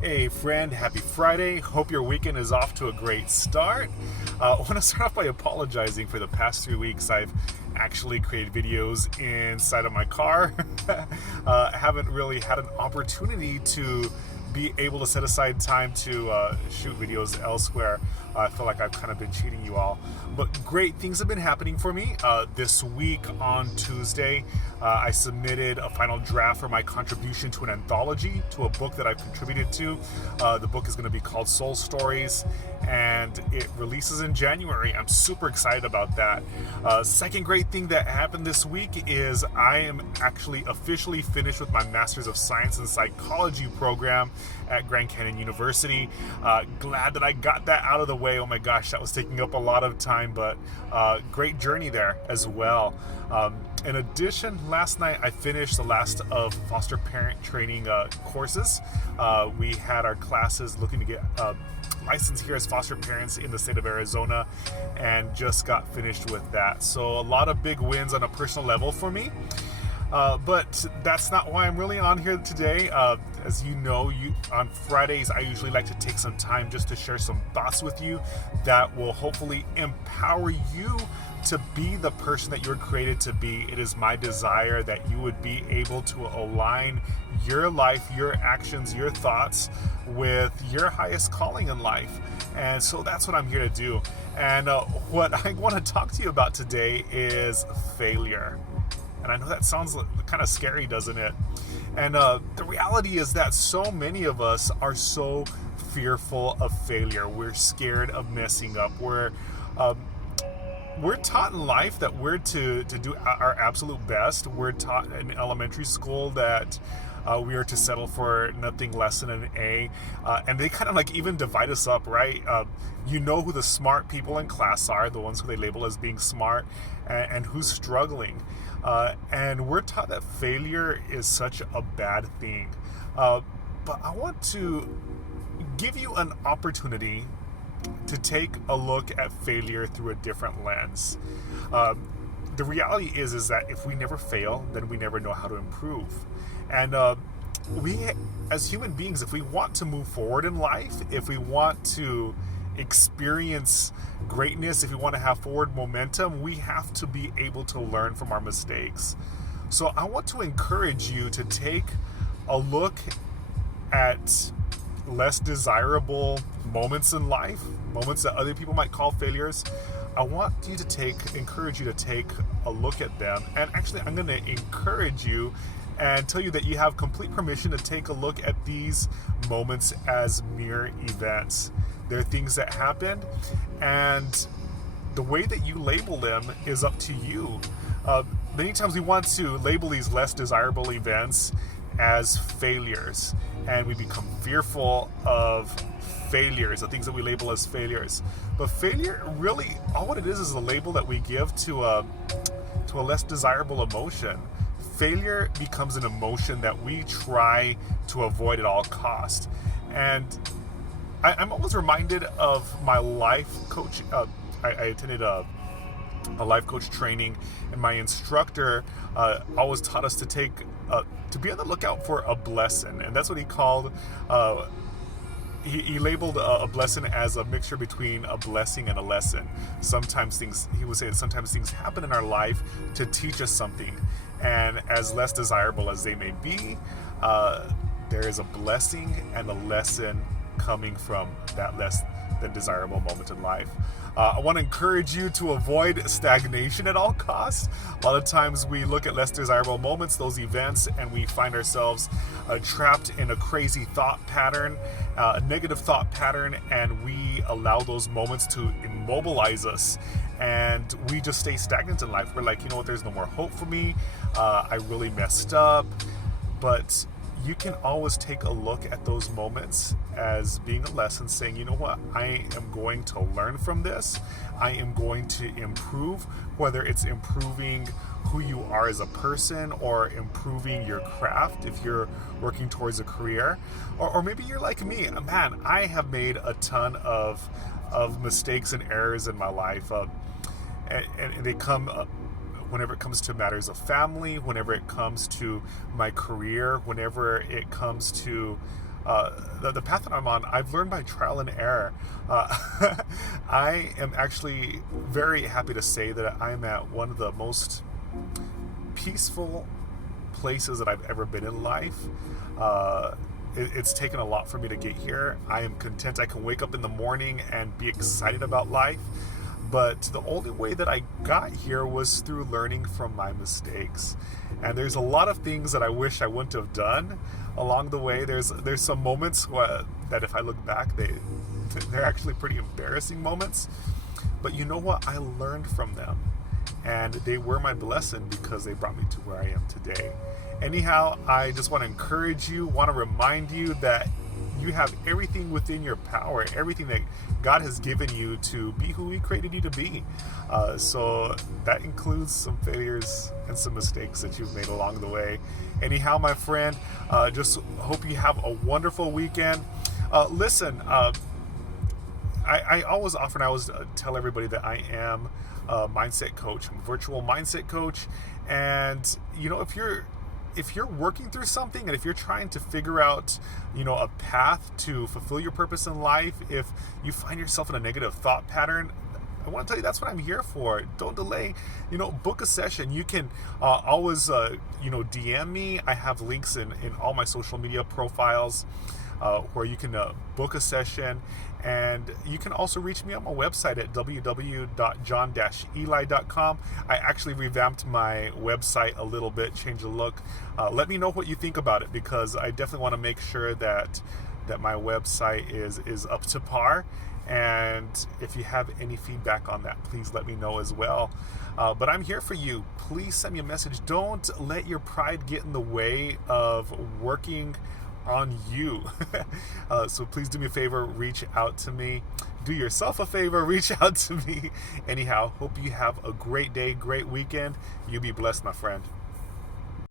Hey friend, happy Friday. Hope your weekend is off to a great start. I want to start off by apologizing for the past 3 weeks. I've actually created videos inside of my car. I haven't really had an opportunity to be able to set aside time to shoot videos elsewhere. I feel like I've kind of been cheating you all. But great things have been happening for me. This week on Tuesday, I submitted a final draft for my contribution to an anthology, to a book that I've contributed to. The book is going to be called Soul Stories, and it releases in January. I'm super excited about that. Second great thing that happened this week is I am actually officially finished with my Master's of Science in Psychology program at Grand Canyon University. Glad that I got that out of the way. Oh my gosh, that was taking up a lot of time, but great journey there as well. In addition, last night I finished the last of foster parent training courses. We had our classes looking to get licensed here as foster parents in the state of Arizona, and just got finished with that. So a lot of big wins on a personal level for me. But that's not why I'm really on here today. As you know, on Fridays, I usually like to take some time just to share some thoughts with you that will hopefully empower you to be the person that you're created to be. It is my desire that you would be able to align your life, your actions, your thoughts with your highest calling in life. And so that's what I'm here to do. And what I want to talk to you about today is failure. And I know that sounds kind of scary, doesn't it? And the reality is that so many of us are so fearful of failure. We're scared of messing up. We're taught in life that we're to do our absolute best. We're taught in elementary school that we are to settle for nothing less than an A. And they kind of like even divide us up, right? You know who the smart people in class are, the ones who they label as being smart, and who's struggling. And we're taught that failure is such a bad thing. But I want to give you an opportunity to take a look at failure through a different lens. The reality is that if we never fail, then we never know how to improve. And we, as human beings, if we want to move forward in life, if we want to experience greatness, if we want to have forward momentum, we have to be able to learn from our mistakes. So I want to encourage you to take a look at less desirable moments in life, moments that other people might call failures. I want you to encourage you to take a look at them. And actually, I'm going to encourage you and tell you that you have complete permission to take a look at these moments as mere events. They're things that happened, and the way that you label them is up to you. Many times we want to label these less desirable events as failures, and we become fearful of failures, the things that we label as failures. But failure, really, all what it is a label that we give to a less desirable emotion. Failure becomes an emotion that we try to avoid at all costs. And I'm always reminded of my life coach. I attended a life coach training, and my instructor always taught us to be on the lookout for a blessing, and that's what he called. He labeled a blessing as a mixture between a blessing and a lesson. He would say that sometimes things happen in our life to teach us something, and as less desirable as they may be, there is a blessing and a lesson coming from that less than desirable moment in life. I want to encourage you to avoid stagnation at all costs. A lot of times we look at less desirable moments, those events, and we find ourselves trapped in a crazy thought pattern, a negative thought pattern, and we allow those moments to immobilize us. And we just stay stagnant in life. We're like, you know what, there's no more hope for me. I really messed up. But you can always take a look at those moments as being a lesson, saying, you know what, I am going to learn from this. I am going to improve, whether it's improving who you are as a person or improving your craft if you're working towards a career. Or maybe you're like me. Man, I have made a ton of mistakes and errors in my life. And they come whenever it comes to matters of family, whenever it comes to my career, whenever it comes to the path that I'm on, I've learned by trial and error. I am actually very happy to say that I'm at one of the most peaceful places that I've ever been in life. It's taken a lot for me to get here. I am content. I can wake up in the morning and be excited about life. But the only way that I got here was through learning from my mistakes. And there's a lot of things that I wish I wouldn't have done along the way. There's some moments that if I look back, they're actually pretty embarrassing moments. But you know what? I learned from them. And they were my blessing because they brought me to where I am today. Anyhow, I just want to encourage you, want to remind you that you have everything within your power, everything that God has given you to be who He created you to be. So that includes some failures and some mistakes that you've made along the way. Anyhow, my friend, just hope you have a wonderful weekend. Listen, I always tell everybody that I am a mindset coach. I'm a virtual mindset coach. And, you know, if you're working through something and if you're trying to figure out, you know, a path to fulfill your purpose in life, if you find yourself in a negative thought pattern, I want to tell you that's what I'm here for. Don't delay. You know, book a session. You can always, DM me. I have links in all my social media profiles where you can book a session. And you can also reach me on my website at www.john-eli.com. I actually revamped my website a little bit, changed the look. Let me know what you think about it, because I definitely want to make sure that my website is up to par. And if you have any feedback on that, please let me know as well. But I'm here for you. Please send me a message. Don't let your pride get in the way of working on you. So please do me a favor, reach out to me. Do yourself a favor, reach out to me. Anyhow, hope you have a great day, great weekend. You be blessed, my friend.